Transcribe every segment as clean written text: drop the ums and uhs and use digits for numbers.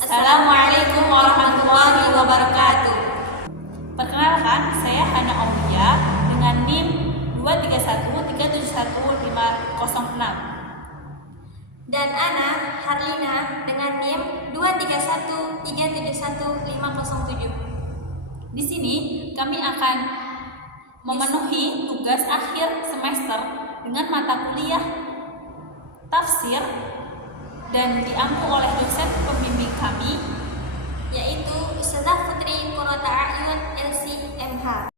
Assalamualaikum warahmatullahi wabarakatuh. Perkenalkan, saya Hana Aulia dengan NIM 231371506. Dan Ana Harlina dengan NIM 231371507. Di sini kami akan memenuhi tugas akhir semester dengan mata kuliah tafsir dan diampu oleh dosen pembimbing kami, yaitu Ustazah Putri Qurrata A'yun LC.MH.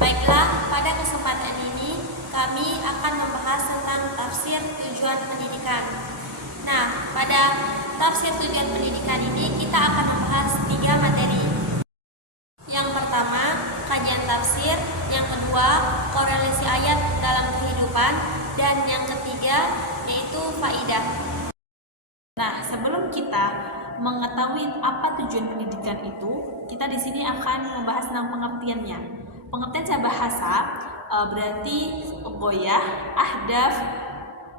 Baiklah, pada kesempatan ini kami akan membahas tentang tafsir tujuan pendidikan. Nah, pada tafsir tujuan pendidikan ini kita akan membahas 3 materi. Yang pertama, kajian tafsir. Yang kedua, korelasi ayat dalam kehidupan. Dan yang ketiga, yaitu faidah. Nah, sebelum kita mengetahui apa tujuan pendidikan itu, kita di sini akan membahas tentang pengertiannya. Pengertian secara bahasa berarti goyah, ahdaf,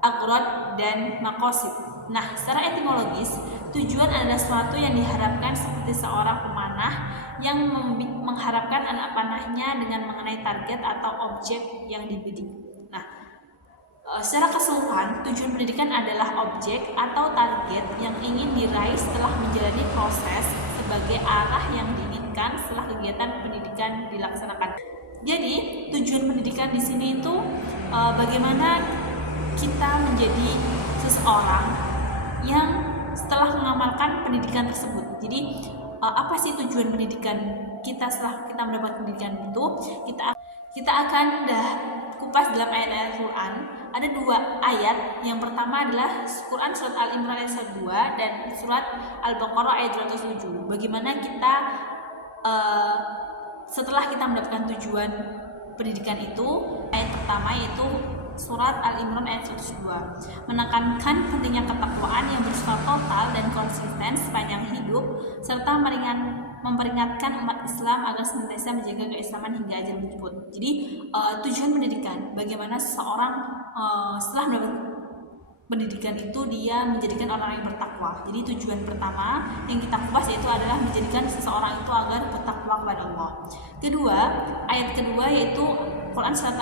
agrad, dan maqasid. Nah, secara etimologis, tujuan adalah sesuatu yang diharapkan seperti seorang pemanah yang mengharapkan anak panahnya dengan mengenai target atau objek yang dibidik. Nah, secara keseluruhan, tujuan pendidikan adalah objek atau target yang ingin diraih setelah menjalani proses sebagai arah yang diinginkan setelah kegiatan pendidikan dilaksanakan. Jadi, tujuan pendidikan di sini itu bagaimana kita menjadi seseorang yang setelah mengamalkan pendidikan tersebut. Jadi, apa sih tujuan pendidikan kita setelah kita mendapat pendidikan itu? Kita akan kupas dalam ayat-ayat Quran. Ada 2 ayat. Yang pertama adalah Quran surat Al-Imran ayat 2 dan surat Al-Baqarah ayat 207. Bagaimana kita setelah kita mendapatkan tujuan pendidikan itu, ayat pertama yaitu surat Al-Imran ayat 102, menekankan pentingnya ketakwaan yang bersifat total dan konsisten sepanjang hidup serta memperingatkan umat Islam agar senantiasa menjaga keislaman hingga ajal menjemput. Jadi tujuan pendidikan, bagaimana seseorang setelah mendapat pendidikan itu dia menjadikan orang yang bertakwa. Jadi tujuan pertama yang kita kupas yaitu adalah menjadikan seseorang itu agar bertakwa kepada Allah. Kedua, ayat kedua yaitu Quran surat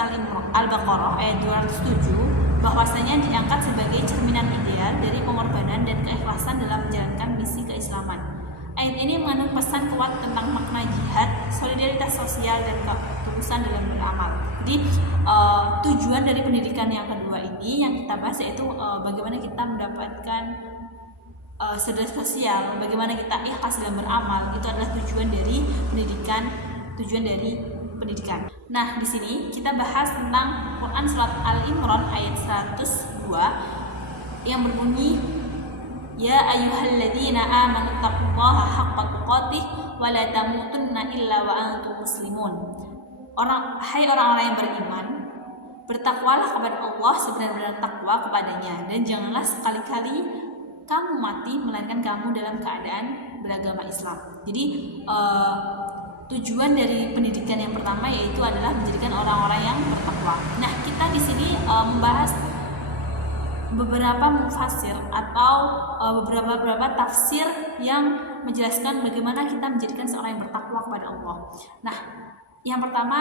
Al-Baqarah ayat 207, bahwasanya diangkat sebagai cerminan ideal dari pengorbanan dan keikhlasan dalam menjalankan misi keislaman. Ayat ini mengandung pesan kuat tentang makna jihad, solidaritas sosial, dan ketulusan dalam beramal. Jadi tujuan dari pendidikan yang kedua ini yang kita bahas yaitu bagaimana kita mendapatkan solidaritas sosial, bagaimana kita ikhlas dalam beramal. Itu adalah tujuan dari pendidikan. Nah, di sini kita bahas tentang Quran surat Al-Imran ayat 102 yang berbunyi, Ya ayyuhalladzina amanu taqullaha haqqa tuqatih wa la tamutunna illa wa antum muslimun. Hai orang-orang yang beriman, bertakwalah kepada Allah sebenar-benar takwa kepadanya, dan janganlah sekali-kali kamu mati melainkan kamu dalam keadaan beragama Islam. Jadi tujuan dari pendidikan yang pertama yaitu adalah menjadikan orang-orang yang bertakwa. Nah, kita di sini membahas beberapa mufasir atau beberapa tafsir yang menjelaskan bagaimana kita menjadikan seorang yang bertakwa kepada Allah. Nah, yang pertama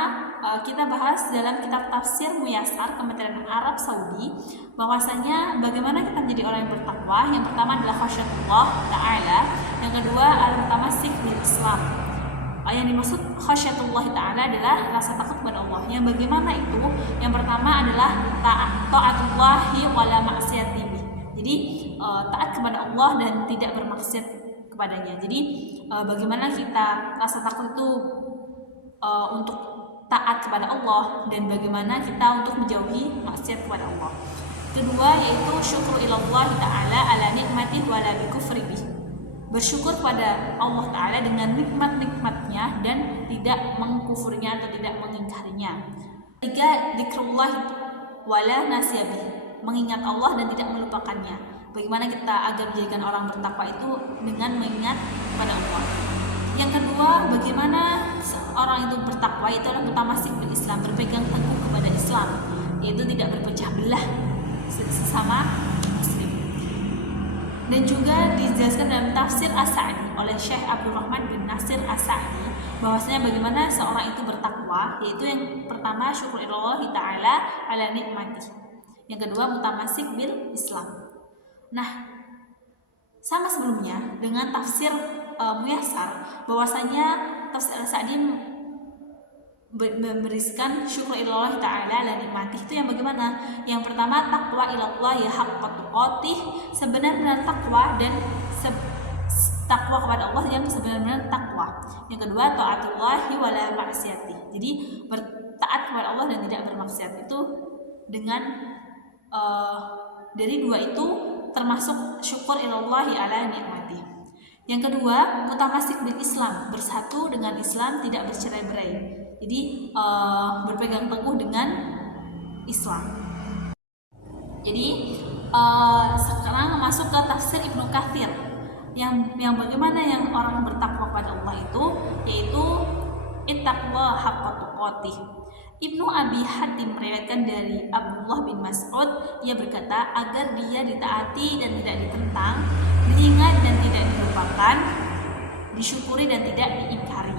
kita bahas dalam kitab tafsir Muyassar Kementerian Arab Saudi, bahwasanya bagaimana kita menjadi orang yang bertakwa. Yang pertama adalah khasyatullah ta'ala, yang kedua pertama sifat Islam. Yang dimaksud khasyatullah ta'ala adalah rasa takut kepada Allah. Yang bagaimana itu? Yang pertama adalah ta'atullahi wala maksiatihi. Jadi taat kepada Allah dan tidak bermaksiat kepadanya. Jadi bagaimana kita rasa takut itu untuk taat kepada Allah, dan bagaimana kita untuk menjauhi maksiat kepada Allah. Kedua yaitu syukur ilallah ta'ala ala nikmati wa la bikufri bih. Bersyukur pada Allah Ta'ala dengan nikmat-nikmatnya dan tidak mengkufurnya atau tidak mengingkarinya. Tiga, dzikrullah wala nasyabih, mengingat Allah dan tidak melupakannya. bagaimana kita agar menjadikan orang bertakwa itu dengan mengingat kepada Allah. Yang kedua, bagaimana orang itu bertakwa itu adalah mutamasik bil Islam, berpegang teguh kepada Islam, yaitu tidak berpecah belah sesama muslim. Dan juga dijelaskan dalam tafsir As-Sa'di oleh Syekh Abdul Rahman bin Nasir As-Sa'di bahwasanya bagaimana seorang itu bertakwa, yaitu yang pertama syukurillah ta'ala ala nikmati, yang kedua mutamasik bil Islam. Nah, sama sebelumnya dengan tafsir Muyassar bahwasanya tafsir As-Sa'di memberikan syukurillah ta'ala ala nikmati itu yang bagaimana? Yang pertama takwa ilallah ya haqqa tuqatih, sebenar-benar takwa dan takwa kepada Allah yang sebenar-benar takwa. Yang kedua taatullahi wala ma'siyati, jadi bertaat kepada Allah dan tidak bermaksiat. Itu dengan dari dua itu termasuk syukur ilallahi ala nikmati. Yang kedua mutamasik bil Islam, bersatu dengan Islam, tidak bercerai-berai. Jadi berpegang teguh dengan Islam. Jadi sekarang masuk ke tafsir Ibnu Katsir yang bagaimana yang orang bertakwa kepada Allah itu, yaitu ittaqwa haqqa tuqatih. Ibnu Abi Hatim meriwayatkan dari Abdullah bin Mas'ud, ia berkata agar dia ditaati dan tidak ditentang, diingat dan tidak dilupakan, disyukuri dan tidak diingkari.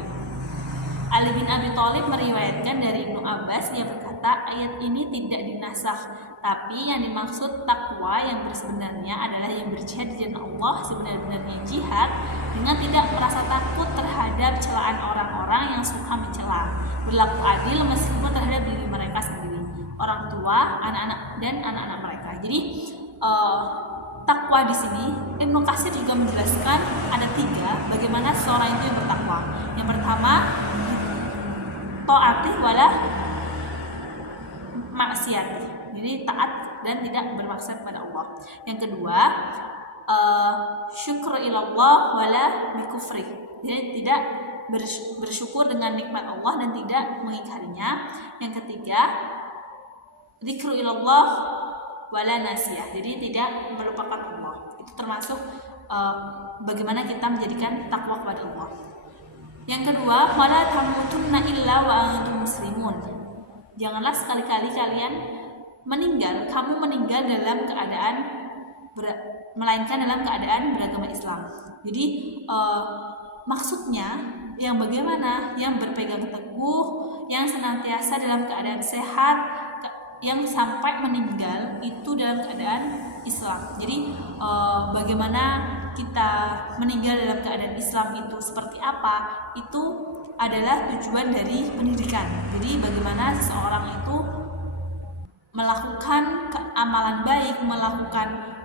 Ali bin Abi Thalib meriwayatkan dari Ibnu Abbas, ia berkata ayat ini tidak dinasakh, tapi yang dimaksud takwa yang sebenarnya adalah yang berjihad di jalan Allah sebenar-benarnya jihad, dengan tidak merasa takut terhadap celaan orang-orang yang suka mencela, berlaku adil meskipun terhadap diri mereka sendiri, orang tua, anak-anak dan anak-anak mereka. Jadi takwa di sini Ibnu Katsir juga menjelaskan ada 3 bagaimana seorang itu yang bertakwa. Yang pertama taatih wala maksiat, jadi taat dan tidak bermaksiat kepada Allah. Yang kedua syukur ilallah wala bikufri, jadi tidak bersyukur dengan nikmat Allah dan tidak mengingkarinya. Yang ketiga dzikru ilallah wala nasiyah, jadi tidak melupakan Allah. Itu termasuk bagaimana kita menjadikan takwa kepada Allah. Yang kedua, wala tamutunna illa wa antum muslimun. Janganlah sekali-kali kalian kamu meninggal dalam keadaan melainkan dalam keadaan beragama Islam. Jadi maksudnya yang bagaimana? Yang berpegang teguh, yang senantiasa dalam keadaan sehat, yang sampai meninggal itu dalam keadaan Islam. Jadi bagaimana kita meninggal dalam keadaan Islam itu seperti apa, itu adalah tujuan dari pendidikan. Jadi bagaimana seseorang itu melakukan amalan baik, melakukan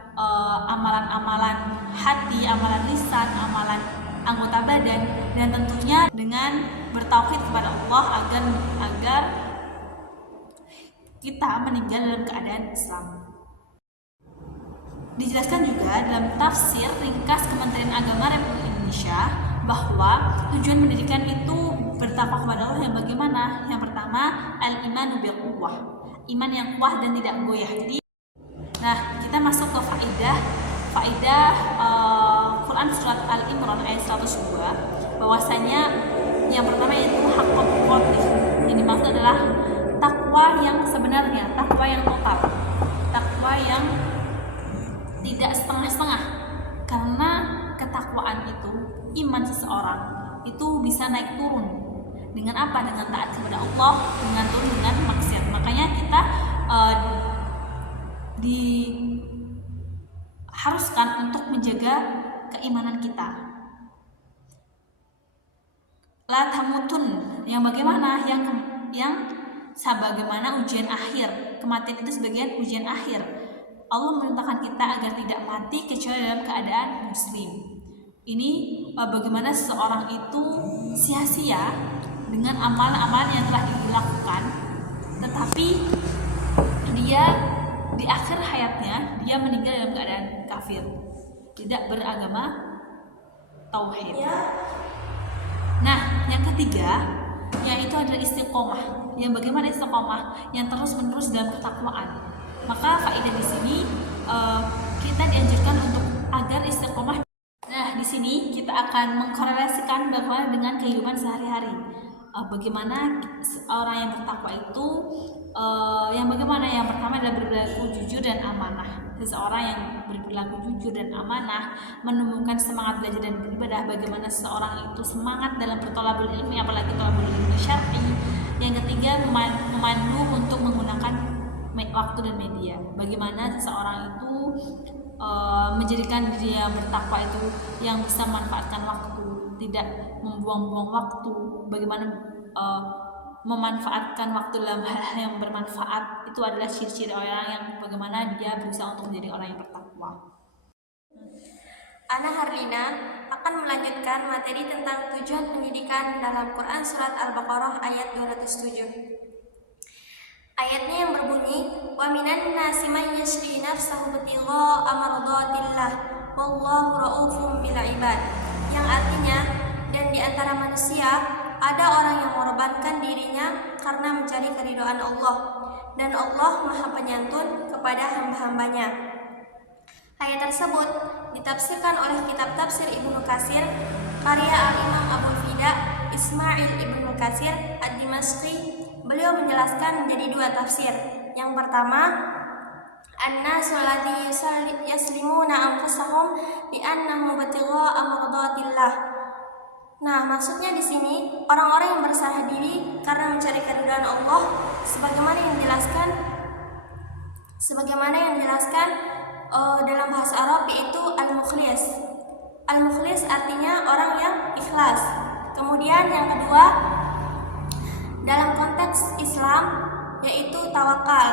amalan-amalan hati, amalan lisan, amalan anggota badan, dan tentunya dengan bertauhid kepada Allah agar kita meninggal dalam keadaan Islam. Dijelaskan juga dalam tafsir ringkas Kementerian Agama Republik Indonesia bahwa tujuan pendidikan itu bertakwa kepada Allah yang bagaimana? Yang pertama al-imanu bil quwwah, iman yang kuat dan tidak goyah. Jadi, nah kita masuk ke faidah Quran surat Al-Imran ayat 102 bahwasanya yang pertama yaitu haqqul tuqatih, yang dimaksud adalah takwa yang sebenarnya, takwa yang total, takwa yang tidak setengah-setengah. Karena ketakwaan itu, iman seseorang itu bisa naik turun dengan apa? Dengan taat kepada Allah, dengan turun dengan maksiat. Makanya kita diharuskan untuk menjaga keimanan kita. La tamutun, yang bagaimana? Yang sebagaimana ujian akhir. Kematian itu sebagian ujian akhir. Allah memerintahkan kita agar tidak mati kecuali dalam keadaan muslim. Ini bagaimana seseorang itu sia-sia dengan amalan-amalan yang telah dilakukan, tetapi dia di akhir hayatnya dia meninggal dalam keadaan kafir, tidak beragama tauhid. Nah, yang ketiga yaitu adalah istiqomah. Yang bagaimana istiqomah? Yang terus-menerus dalam ketakwaan. Maka faedah di sini kita dianjurkan untuk agar istiqomah. Nah, di sini kita akan mengkorelasikan bagaimana dengan kehidupan sehari-hari. Bagaimana orang yang bertakwa itu, yang pertama adalah berperilaku jujur dan amanah. Seseorang yang berperilaku jujur dan amanah menumbuhkan semangat belajar dan beribadah. Bagaimana seseorang itu semangat dalam bertolabul ilmi, apalagi tolabul ilmi syar'i. Yang ketiga, memandu untuk menggunakan waktu dan media. Bagaimana seseorang itu menjadikan diri yang bertakwa itu yang bisa memanfaatkan waktu, tidak membuang-buang waktu. Bagaimana memanfaatkan waktu dalam hal yang bermanfaat, itu adalah ciri-ciri orang yang bagaimana dia berusaha untuk menjadi orang yang bertakwa. Ana Harlina akan melanjutkan materi tentang tujuan pendidikan dalam Quran Surat Al-Baqarah ayat 207. Ayatnya yang berbunyi, wa minan nasi may yashri nafsahu ibtigha'a mardatillah wallahu ra'ufum bil ibad. Yang artinya, dan di antara manusia ada orang yang mengorbankan dirinya karena mencari keridhaan Allah, dan Allah Maha Penyantun kepada hamba-hambanya. Ayat tersebut ditafsirkan oleh kitab tafsir Ibnu Katsir karya Al-Imam Abul Fida Ismail Ibnu Katsir Ad-Dimashqi. Beliau menjelaskan menjadi dua tafsir. Yang pertama, an-nasu alladzi yaslimuna anfusahum bi annahum ibtigha'a mardatillah. Nah, maksudnya di sini orang-orang yang berserah diri karena mencari keridhaan Allah, sebagaimana yang dijelaskan dalam bahasa Arab, yaitu al-mukhlis. Al-mukhlis artinya orang yang ikhlas. Kemudian yang kedua, dalam konteks Islam, yaitu tawakal,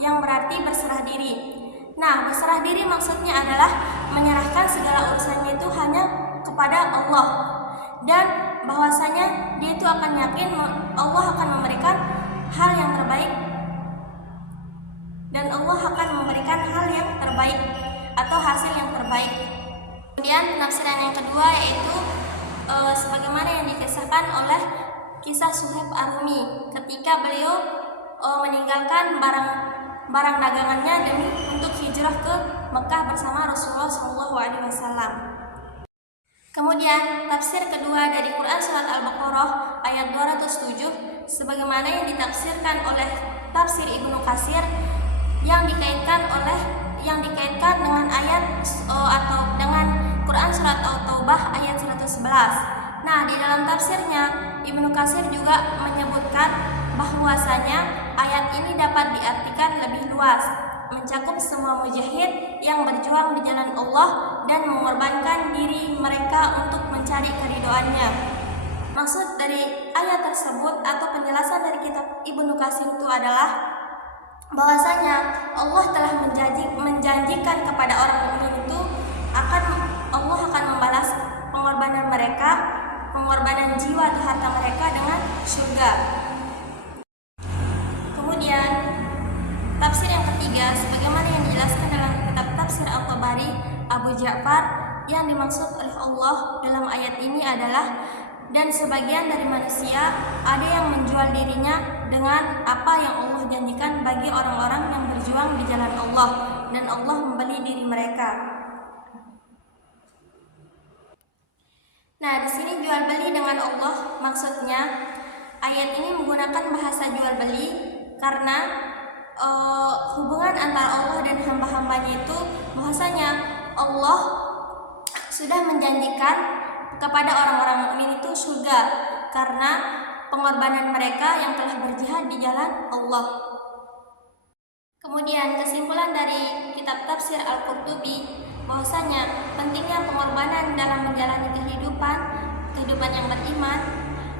yang berarti berserah diri. Nah, berserah diri maksudnya adalah menyerahkan segala urusannya itu hanya kepada Allah, dan bahwasanya dia itu akan yakin Allah akan memberikan hal yang terbaik, dan Allah akan memberikan hal yang terbaik atau hasil yang terbaik. Kemudian penafsiran yang kedua yaitu sebagaimana yang dikisahkan oleh kisah Suhaib Ar-Rumi ketika beliau meninggalkan barang dagangannya demi untuk hijrah ke Mekah bersama Rasulullah SAW. Kemudian tafsir kedua dari Quran Surat Al-Baqarah ayat 207 sebagaimana yang ditafsirkan oleh tafsir Ibnu Katsir yang dikaitkan dengan ayat atau dengan Quran Surat At-Taubah ayat 111. Nah, di dalam tafsirnya Ibnu Katsir juga menyebutkan bahwasanya ayat ini dapat diartikan lebih luas, mencakup semua mujahid yang berjuang di jalan Allah dan mengorbankan diri mereka untuk mencari keridhaannya. Maksud dari ayat tersebut atau penjelasan dari kitab Ibnu Katsir itu adalah bahwasanya Allah telah menjanjikan kepada orang mukmin itu Allah akan membalas pengorbanan mereka, pengorbanan jiwa atau harta mereka dengan surga. Kemudian tafsir yang ketiga sebagaimana yang dijelaskan dalam kitab tafsir Al-Tabari Abu Ja'far, yang dimaksud oleh Allah dalam ayat ini adalah, dan sebagian dari manusia ada yang menjual dirinya dengan apa yang Allah janjikan bagi orang-orang yang berjuang di jalan Allah, dan Allah membeli diri mereka. Nah, di sini jual beli dengan Allah maksudnya ayat ini menggunakan bahasa jual beli karena hubungan antara Allah dan hamba-hambanya itu bahwasanya Allah sudah menjanjikan kepada orang-orang mukmin itu surga karena pengorbanan mereka yang telah berjihad di jalan Allah. Kemudian kesimpulan dari kitab tafsir Al-Qurtubi bahwasanya pentingnya pengorbanan dalam menjalani kehidupan yang beriman.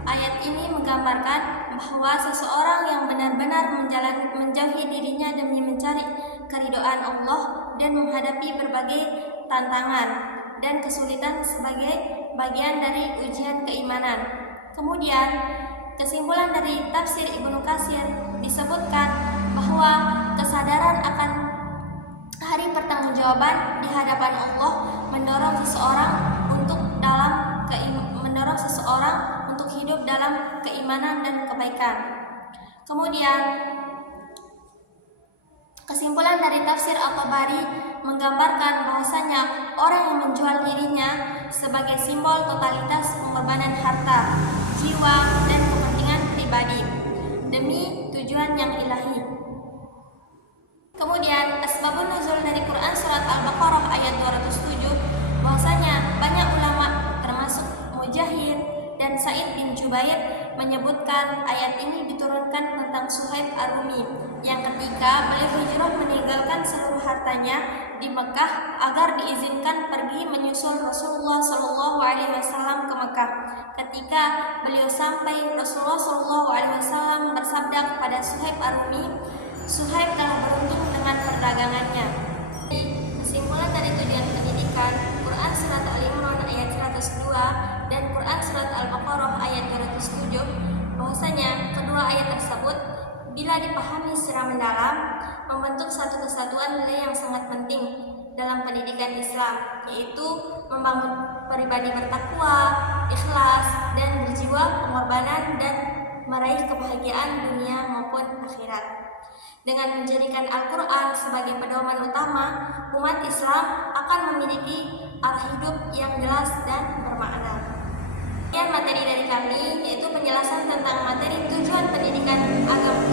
Ayat ini menggambarkan bahwa seseorang yang benar-benar menjauhi dirinya demi mencari keridhaan Allah dan menghadapi berbagai tantangan dan kesulitan sebagai bagian dari ujian keimanan. Kemudian kesimpulan dari tafsir Ibnu Katsir disebutkan bahwa kesadaran akan hari pertanggungjawaban di hadapan Allah mendorong seseorang untuk hidup dalam keimanan dan kebaikan. Kemudian Kesimpulan dari tafsir At-Tabari menggambarkan bahwasanya orang yang menjual dirinya sebagai simbol totalitas pengorbanan harta, jiwa, dan kepentingan pribadi demi tujuan yang ilahi. Kemudian asbabun nuzul dari Quran surat Al-Baqarah ayat 207 bahwasanya banyak ulama termasuk Mujahid dan Sa'id bin Jubair menyebutkan ayat ini diturunkan tentang Suhaib Ar-Rumi yang ketika beliau hijrah meninggalkan seluruh hartanya di Mekah agar diizinkan pergi menyusul Rasulullah SAW ke Mekah. Ketika beliau sampai, Rasulullah SAW bersabda kepada Suhaib Ar-Rumi, "Suhaib telah beruntung dengan perdagangannya." Kesimpulan dari tujuan pendidikan, Quran surat Al-Imran ayat 102 dan Quran surat Al-Baqarah ayat 207 bahwasanya kedua ayat tersebut bila dipahami secara mendalam membentuk satu kesatuan nilai yang sangat penting dalam pendidikan Islam, yaitu membangun pribadi bertakwa, ikhlas, dan berjiwa pengorbanan dan meraih kebahagiaan dunia maupun akhirat. Dengan menjadikan Al-Quran sebagai pedoman utama, umat Islam akan memiliki arah hidup yang jelas dan bermakna. Sekian materi dari kami, yaitu penjelasan tentang materi tujuan pendidikan agama